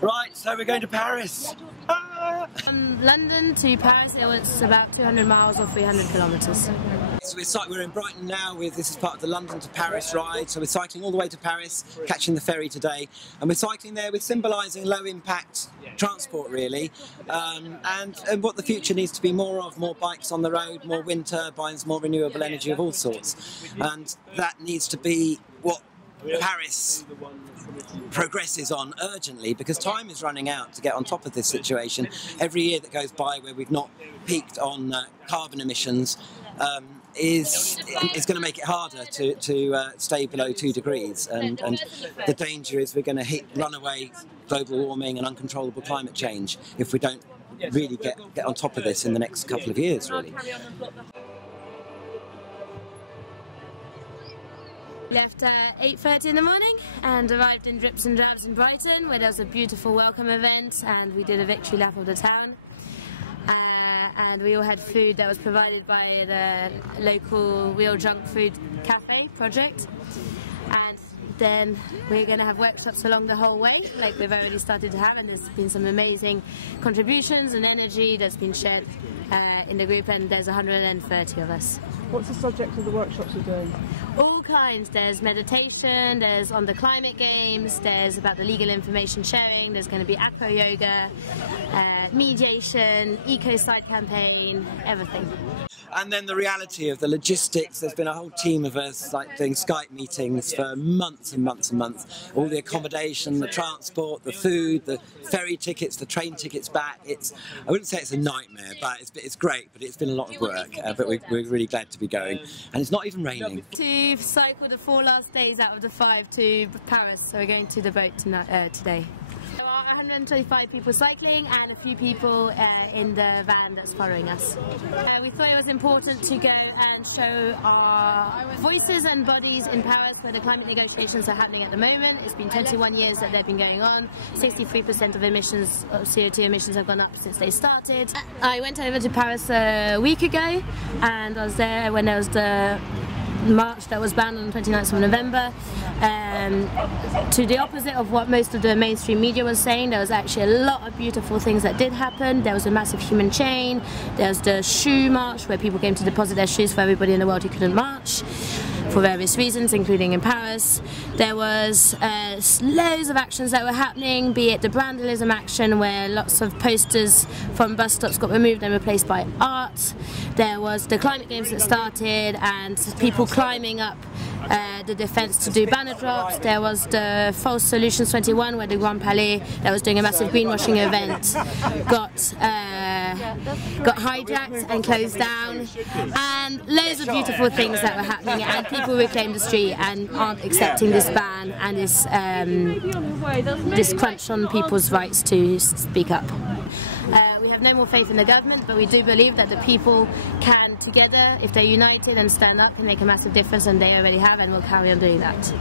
Right, so we're going to Paris. From London to Paris, it's about 200 miles or 300 kilometres. So we're in Brighton now. This is part of the London to Paris ride. So we're cycling all the way to Paris, catching the ferry today, and we're cycling there with symbolising low impact transport really, and what the future needs to be more of: more bikes on the road, more wind turbines, more renewable energy of all sorts, and that needs to be what Paris progresses on urgently, because time is running out to get on top of this situation. Every year that goes by where we've not peaked on carbon emissions is going to make it harder to stay below 2 degrees, and the danger is we're going to hit runaway global warming and uncontrollable climate change if we don't really get on top of this in the next couple of years really. Left at 8:30 in the morning and arrived in Drips and Drabs in Brighton, where there was a beautiful welcome event, and we did a victory lap of the town. And we all had food that was provided by the local Real Junk Food Cafe project. And then we're going to have workshops along the whole way, like we've already started to have, and there's been some amazing contributions and energy that's been shared in the group, and there's 130 of us. What's the subject of the workshops you're doing? All kinds. There's meditation, there's on the climate games, there's about the legal information sharing, there's going to be acro yoga, mediation, eco-side campaign, everything. And then the reality of the logistics. There's been a whole team of us doing Skype meetings for months and months and months. All the accommodation, the transport, the food, the ferry tickets, the train tickets back. I wouldn't say it's a nightmare, but it's great. But it's been a lot of work. But we're really glad to be going. And it's not even raining. To cycle the 4 last days out of the 5 to Paris, so we're going to the boat tonight, today. There are 125 people cycling and a few people in the van that's following us. We thought it was important to go and show our voices and bodies in Paris, where the climate negotiations are happening at the moment. It's been 21 years that they've been going on. 63% of CO2 emissions have gone up since they started. I went over to Paris a week ago, and I was there when there was the march that was banned on the 29th of November. To the opposite of what most of the mainstream media was saying, there was actually a lot of beautiful things that did happen. There was a massive human chain. There was the shoe march, where people came to deposit their shoes for everybody in the world who couldn't march for various reasons, including in Paris. There was loads of actions that were happening, be it the Brandalism action, where lots of posters from bus stops got removed and replaced by art. There was the climate games that started, and people climbing up the defence to do banner drops. There was the False Solutions 21, where the Grand Palais, that was doing a massive greenwashing event, got hijacked and closed down, and loads of beautiful things that were happening, and people reclaimed the street and aren't accepting this ban and this crunch on people's rights to speak up. We have no more faith in the government, but we do believe that the people can together, if they're united and stand up, and make a massive difference, and they already have, and will carry on doing that.